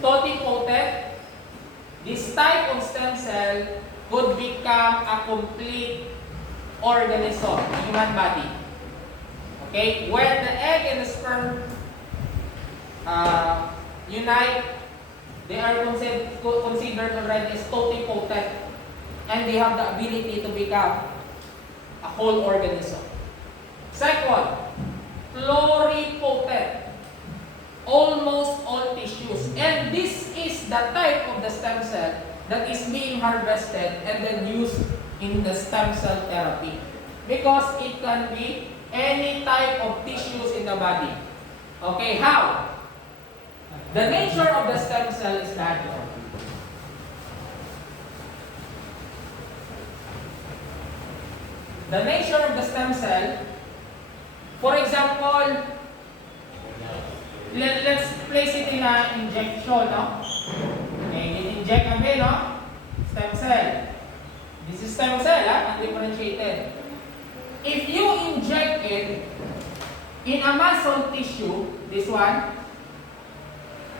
totipotent, this type of stem cell could become a complete organism, human body. Okay, where the egg and the sperm unite, they are considered already as totipotent, and they have the ability to become a whole organism. Second, pluripotent, almost all tissues, and this is the type of the stem cell that is being harvested and then used in the stem cell therapy, because it can be any type of tissues in the body. Okay, how? The nature of the stem cell is that the nature of the stem cell, for example, let's place it in an injection, no? Okay, inject kami, no? Stem cell. This is stem cell, undifferentiated. If you inject it in a muscle tissue, this one,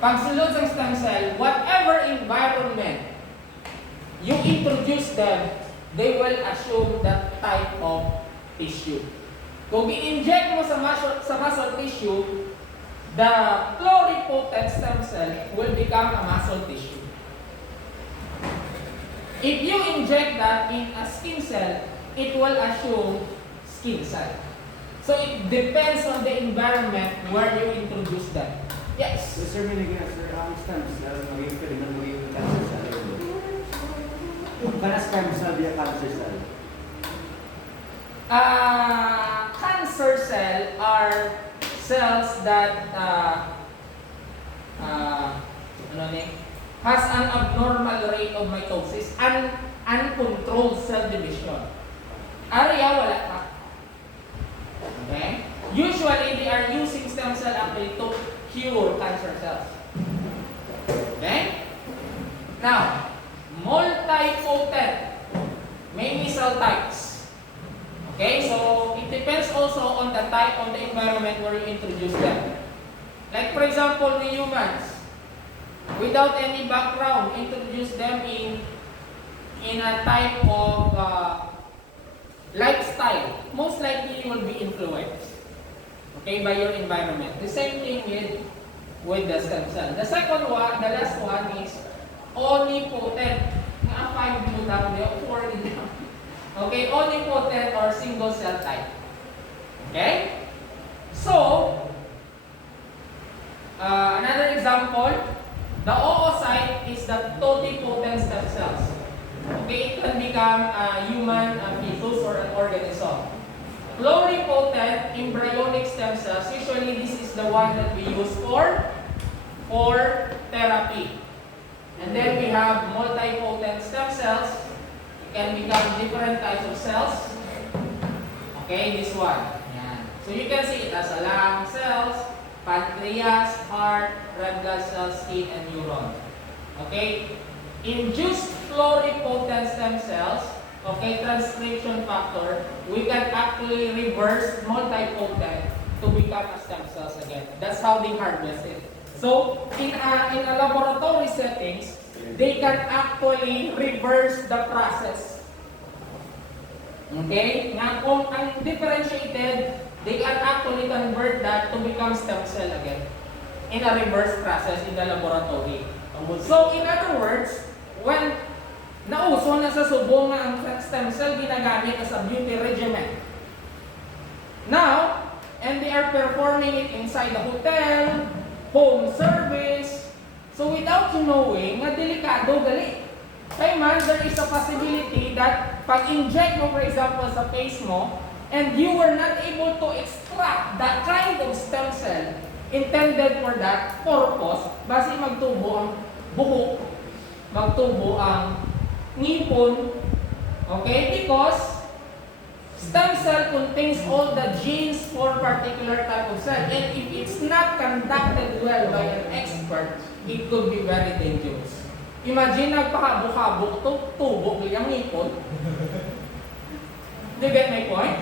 pagsulod sa stem cell, whatever environment you introduce them, they will assume that type of tissue. Kung i-inject mo sa muscle tissue, the pluripotent stem cell will become a muscle tissue. If you inject that in a skin cell, it will assume skin cell. So it depends on the environment where you introduce them. Yes? So sir, ang stem cell, magiging pwede na magiging cancer cell. Kana stem cell via cancer cell? Cancer cell are cells that has an abnormal rate of mitosis and uncontrolled cell division. Area wala pa. Okay? Usually they are using stem cell actually to cure cancer cells. Okay? Now, multipotent, many cell types. Okay, so it depends also on the type of the environment where you introduce them. Like for example, the humans, without any background, introduce them in a type of lifestyle. Most likely you will be influenced, okay, by your environment. The same thing with the stem cell. The second one, the last one is omnipotent. Nga 5 mo lang, 4 din lang. Okay, omnipotent or single cell type. Okay? So, another example, the oocyte is the totipotent stem cells. Okay, it can become a human fetus or an organism. Pluripotent embryonic stem cells, usually this is the one that we use for therapy. And then we have multipotent stem cells. It can become different types of cells. Okay, this one. Yan. So you can see it as a lung cells, pancreas, heart, red blood cells, skin, and neuron. Okay? Induced pluripotent stem cells, okay, transcription factor, we can actually reverse multipotent to become a stem cells again. That's how they harvest it. So, in a laboratory settings, they can actually reverse the process. Okay? Nga kung ang differentiated, they can actually convert that to become stem cell again in a reverse process in the laboratory. So, in other words, when nauso na sa subo nga ang stem cell ginagamit as a beauty regimen. Now, and they are performing it inside the hotel, home service. So without you knowing, nga delikado gali. Kaya man, there is a possibility that pag-inject mo, for example, sa face mo, and you were not able to extract that kind of stem cell intended for that purpose, basi magtubo ang buhok, magtubo ang ngipon, okay? Because stem cell contains all the genes for particular type of cell, and if it's not conducted well by an expert, it could be very dangerous. Imagine nagpakabok-habok to, tubo yung ngipon. Do you get my point?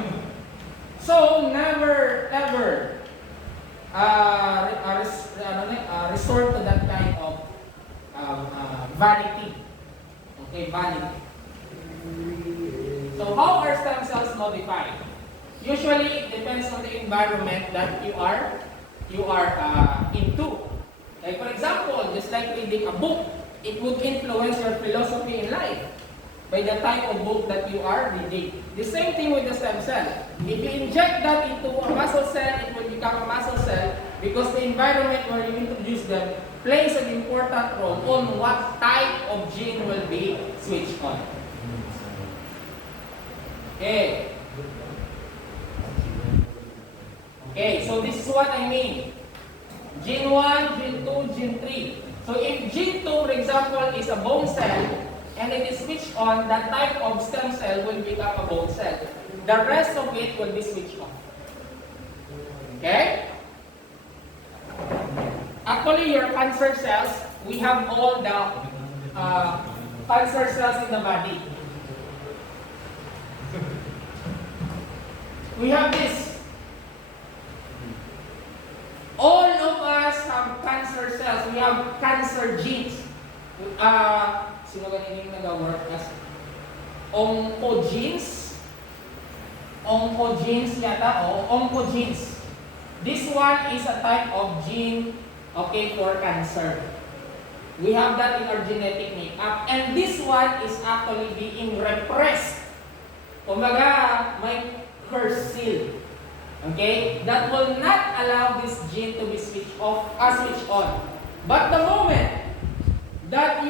So, never ever resort to that kind of vanity. Okay, vanity. So how are stem cells modified? Usually, it depends on the environment that you are into. Like for example, just like reading a book, it would influence your philosophy in life by the type of book that you are reading. The same thing with the stem cell. If you inject that into a muscle cell, it will become a muscle cell because the environment where you introduce them plays an important role on what type of gene will be switched on. Okay. Okay, so this is what I mean. Gene 1, gene 2, gene 3. So if gene 2, for example, is a bone cell, and it is switched on, that type of stem cell will become a bone cell. The rest of it will be switched on. Okay? Actually, your cancer cells, we have all the cancer cells in the body. We have this. All of us have cancer cells. We have cancer genes. Sino ganun yung nag-work as oncogenes? Oncogenes yata, o oncogenes. This one is a type of gene, okay, for cancer. We have that in our genetic makeup. And this one is actually being repressed. Kumbaga, may curse seal. Okay? That will not allow this gene to be switched off, switched on. But the moment that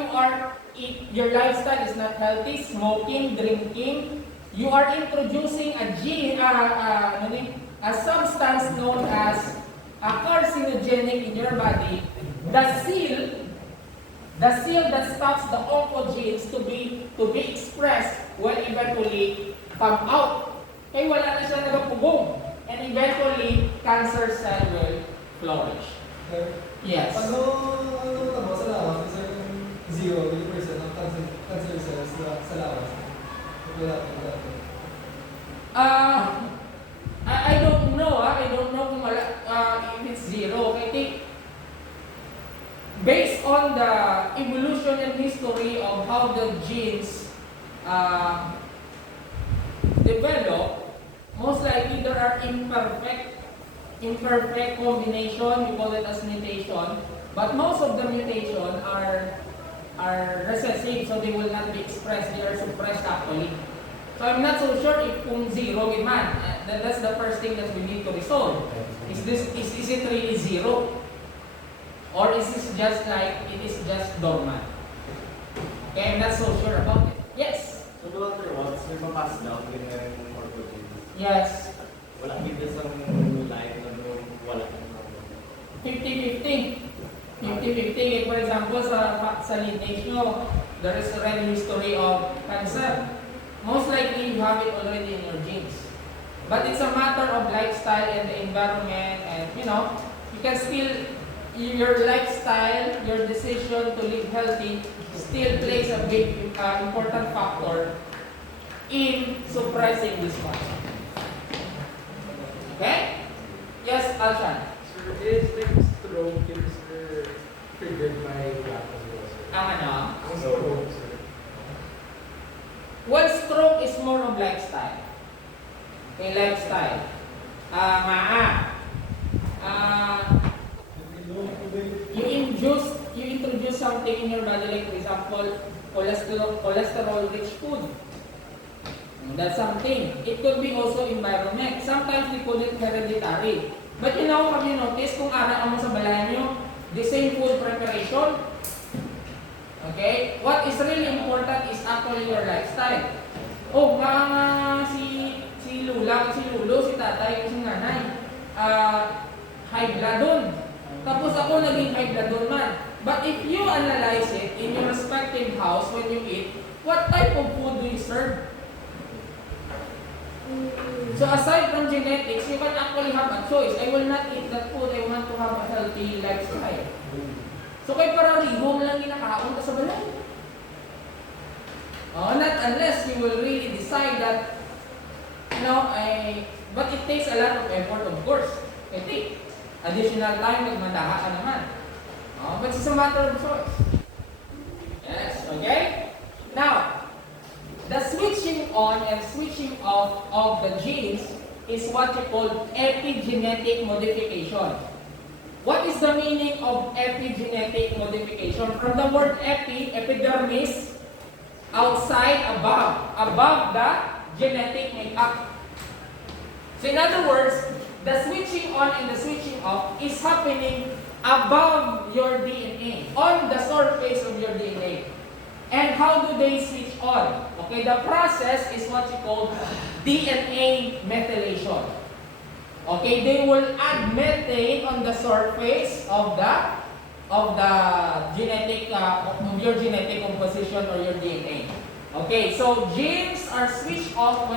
your lifestyle is not healthy, smoking, drinking, you are introducing a gene, a substance known as a carcinogenic in your body. The seal that stops the oncogenes to be expressed will eventually come out. Kaya wala na siya nagapugong. And eventually, cancer cell will flourish. Yes. Ano tamo sa lawas? Kasi yung 0% ng cancer cells sa lawas. Wala pa. I don't know. I don't know kung if it's zero. I think based on the evolution and history of how the genes develop, most likely there are imperfect combination, we call it as mutation, but most of the mutation are recessive, so they will not be expressed, they are suppressed actually. So I'm not so sure if kung zero man, that's the first thing that we need to resolve. Is it really zero? Or is this just like, it is just dormant? Okay, I'm not so sure about it. Yes? So the other ones, may pass down with yung orthogenes. Yes. Wala kita sa life na wala ka 50-50. 50-50. For example, sa lineage nyo, there is already history of cancer. Most likely, you have it already in your genes. But it's a matter of lifestyle and the environment, and you can still, your lifestyle, your decision to live healthy still plays a big, important factor in suppressing this one. Okay? Yes, Alshan. Sir, is like stroke triggered by that as well, sir? Ang ano? Ang stroke, sir. Well, stroke is more of lifestyle. Okay, lifestyle. You introduce something in your body, like for example, cholesterol-rich food. That's something. It could be also environment. Sometimes we call it hereditary. But have you noticed kung ara mo sa balayan nyo, the same food preparation? Okay? What is really important is actually your lifestyle. Oh, si Lula, si Lulo, si tatay, si nanay, high blood doon. Tapos ako naging high blood doon man. But if you analyze it in your respective house when you eat, what type of food do you serve? So aside from genetics, you can actually have a choice. I will not eat that food. I want to have a healthy lifestyle. So kay pararihong lang ginakaon ka sa balay. Not unless you will really decide that, but it takes a lot of effort, of course. It takes additional time, nagmadaha ka naman. But it's a matter of choice. And and switching off of the genes is what you call epigenetic modification. What is the meaning of epigenetic modification? From the word epidermis, outside, above the genetic makeup. So in other words, the switching on and the switching off is happening above your DNA, on the surface of your DNA. And how do they switch on? Okay, the process is what you call DNA methylation. Okay, they will add methane on the surface of the genetic of your genetic composition or your DNA. Okay, so genes are switched off when